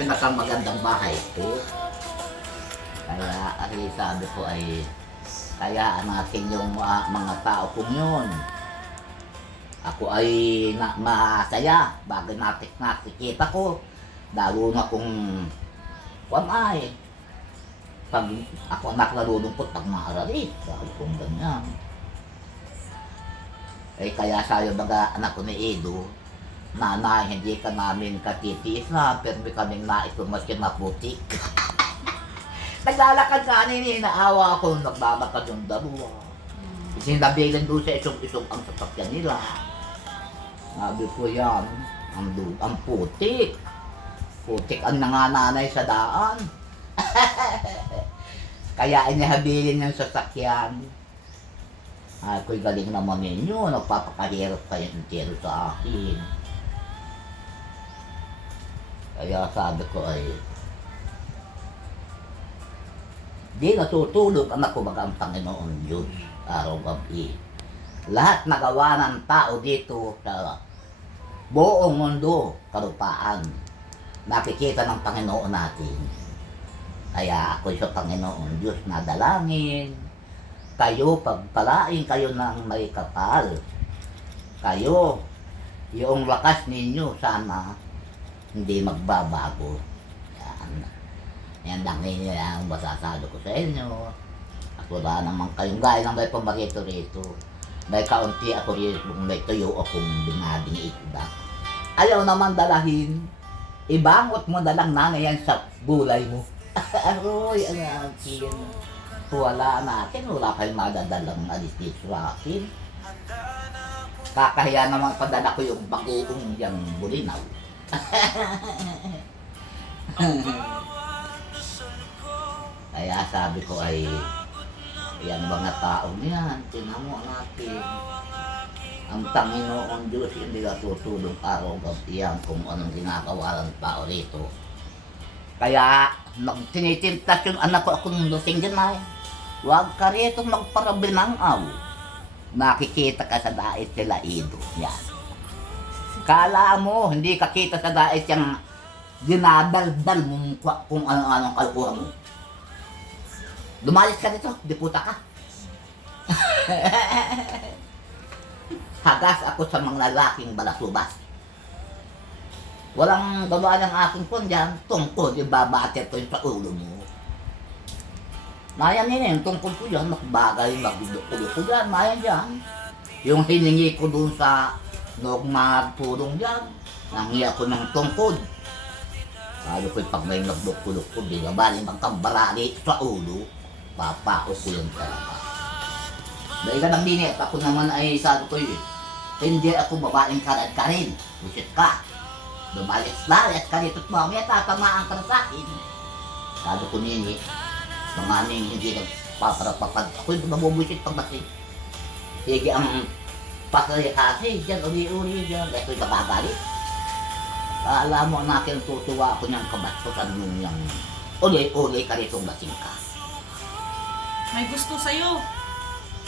pinakamagandang bahay ko. Kaya ay sabi ko ay kaya natin yung mga tao kong yun. Ako ay masaya bago nakikita ko. Lalo na kung ay pag ako nakalulungkot pag maaralit. Sabi kong ganyan. Eh kaya sayo baga anak ko ni Edo, nanay, hindi ka namin katitiis na, pero may kaming nais maski maputik. Naglalakad ka nini, naawa ako, nagmamakad yung dalawa. Sinabilan doon sa isong ang sasakyan nila. Sabi ko yan, ang putik. Putik ang nangananay sa daan. Kaya inihabilin yung sasakyan. Ay, ko'y galing naman ninyo, nagpapakahirap kayo entero sa akin. Kaya sabi ko ay, di natutulog ang ako bagang Panginoon Diyos, araw-gabi. Lahat nagawa ng tao dito sa buong mundo, kalupaan, nakikita ng Panginoon natin. Kaya ako sa Panginoon Diyos nadalangin, kayo pagpalain kayo ng may kapal. Kayo, yung wakas ninyo sana hindi magbabago. Yan lang ninyo ang masasado ko sa inyo. At wala naman kayong gaya ng may pamarito rito. May kaunti ako rito, may tuyo akong binabing isda. Ayaw naman dalahin, ibangot mo dalang nanay yan sa bulay mo. Aroy, akin. Wala natin, wala kayong madadalang alis dito sa akin. Kakahiya naman padala ko yung bagoong yung bulinaw. Kaya sabi ko ay, yung mga tao niyan, tinamo natin. Ang Panginoon Diyos hindi natutulong araw-gabi yan kung anong ginagawa ng tao rito. Kaya, nang tinitintas yung anak ko akong lusing dyan ay, huwag ka rito magparabinangaw. Nakikita ka sa dais nila Edo. Yan. Kala mo, hindi ka kita sa dais yung dinadaldal mo kung anong-anong kalkuha mo. Lumalis ka dito, diputa ka. Hagas ako sa mga lalaking balasubas. Walang gawa ng aking pon dyan, tungkol, ibabater ko yung sa ulo mo. Mayan nila yung tungkol ko dyan, makbagay, magulo ko dyan, mayan dyan. Yung hiningi ko dun sa nagmagtulong dyan, nangi ako ng tungkol. Sabi ko, pag may nagdukulok ko, di ba bali magkambarali sa ulo, papako ko yung talaga. Dahil ka nang dinit, ako naman ay sabi ko yun, hindi ako babaeng karad-karin, busit ka. Lumalis-lalis ka dito't mamaya, tatamaan ka na sa akin. Sabi ko nini, mga aning hindi nagpaparapapag, ako'y mabubusit pag basi. Sige ang pasay kasi, dyan, uli-uli dyan, ako'y nabagalit. Alam mo natin, tutuwa ako niyang kabastusan nung yung uli-uli ka ritong lasing ka. May gusto sa'yo.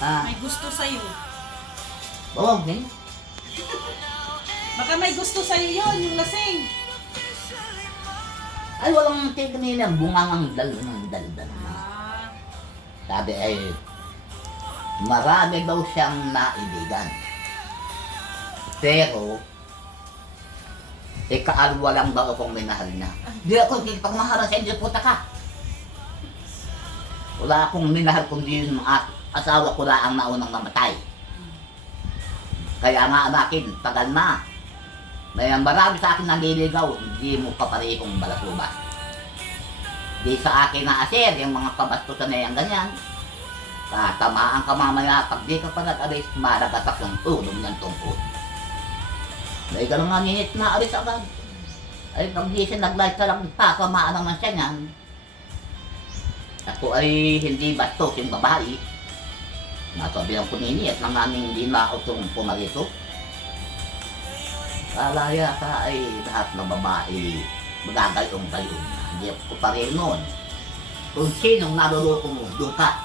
Ha? May gusto sa'yo. Bawag din. Baka may gusto sa'yo yun, yung lasing. Ay, walang tignan ng bungangang dal-dal. Sabi ay, marami daw siyang naibigan. Pero, ikaalwa lang daw akong minahal niya. Di ako kipagmahalan sa inyo, puta ka. Wala akong minahal kundi yung asawa ko lang ang naunang namatay. Kaya nga akin, tagal na. May marami sa akin naliligaw, hindi mo kaparehong balasubas. Di sa akin na aser, yung mga kabastusan na yan ganyan. Tatamaan ka mamaya, pag di ka pa nag-alis, maragatak yung tulong niyang tungkol. Dahil ka lang nga nginit na alis agad. Ay pag di siya nag-light ka lang, tatamaan naman siya niyan. Ako ay hindi bastos yung babae. Nasabihan ko nini at nang namin hindi na ako itong pumarito. Kalaya ka ay lahat ng babae magagayong-gayong. Hindi ako pa rin nun. Kung sinong naluloko mo, doon ka.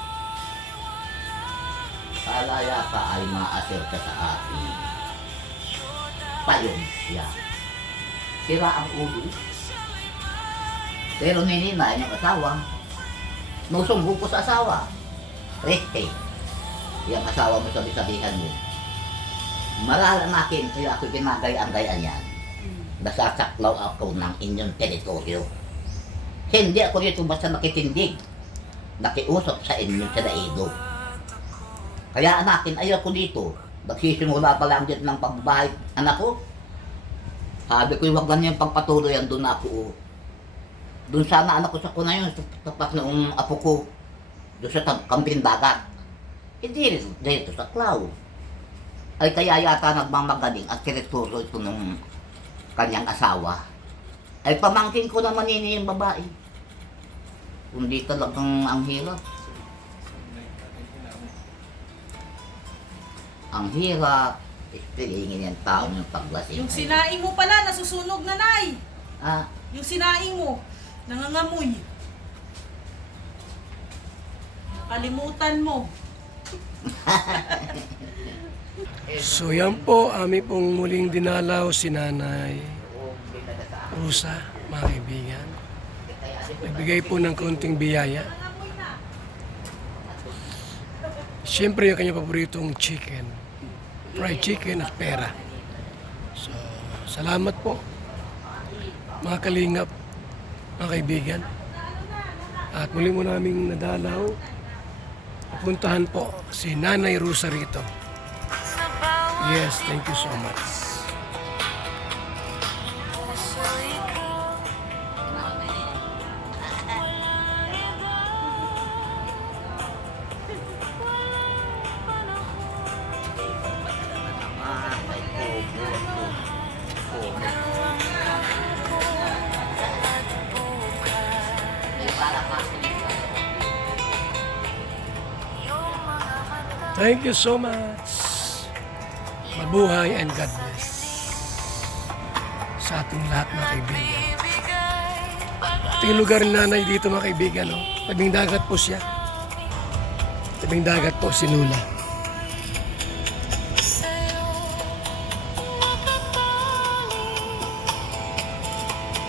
Kalaya ka ay maaser ka sa akin. Payong siya. Sira ang ulo. Pero ninina yung asawa. Nusumbo ko sa asawa. Reste. Yung asawa mo sabi-sabihan mo. Marala natin, kaya ako ginagayaan-gayaan yan. Nasasaklaw ako ng inyong teritoryo. Hindi ako dito basta nakitindig. Nakiusap sa inyong siraido. Kaya anakin, ayaw ko dito. Nagsisimula pa lang dito ng pagbahay. Anak ko, sabi ko, huwag lang yung pagpatuloyan, doon ako. Doon sana anak ko sa kuna yun, tapat noong apo ko. Doon sa kamping dagat. Hindi dito sa Clau. Ay kaya yata nagmamagaling at kireturo ito ng kanyang asawa. Ay pamangkin ko naman ini yung babae. Kundi talagang ang hirap. Ang hirap. Ispilingin yung tao ng paglasing. Yung sinaing mo pala, nasusunog na, Nay. Ah, Yung sinaing mo, nangangamoy. Kalimutan mo. So yan po, amin pong muling dinalaw si Nanay Rusa, mga kaibigan. Nagbigay po ng konting biyaya. Siyempre yung kanyang paboritong chicken. Fried chicken at pera. So, salamat po, mga kalingap, mga kaibigan. At muli mo naming nadalaw. Puntahan po si Nanay Rusa rito. Yes, thank you so much. Thank you so much. Mabuhay and God bless sa ating lahat, mga kaibigan. Ito yung lugar ni Nanay dito, mga kaibigan. No? Tabing dagat po siya. Tabing dagat po si Lula.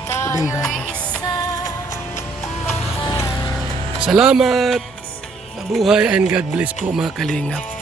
Tabing dagat. Salamat. Mabuhay and God bless po, mga kalingap.